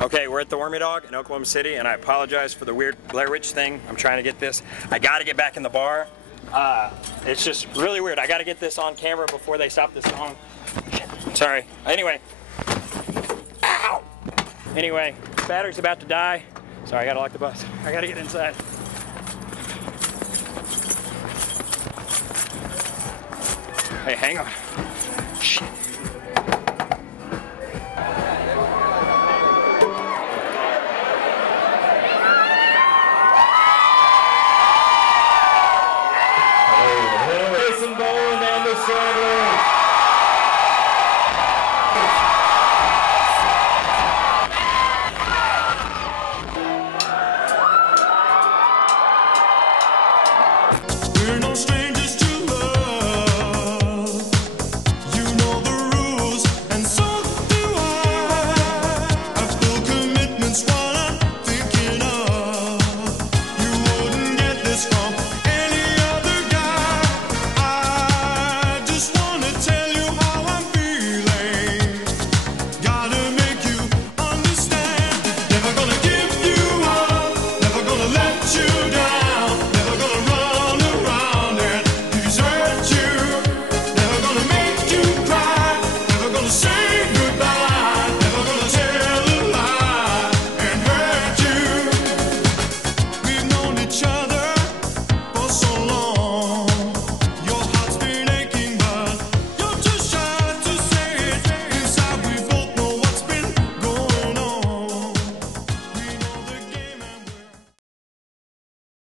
Okay, we're at the Wormy Dog in Oklahoma City, and I apologize for the weird Blair Witch thing. I'm trying to get this. I gotta get back in the bar. It's just really weird. I gotta get this on camera before they stop this song. Shit. Sorry. Anyway. Ow! Anyway, battery's about to die. Sorry, I gotta lock the bus. I gotta get inside. Hey, hang on. Shit.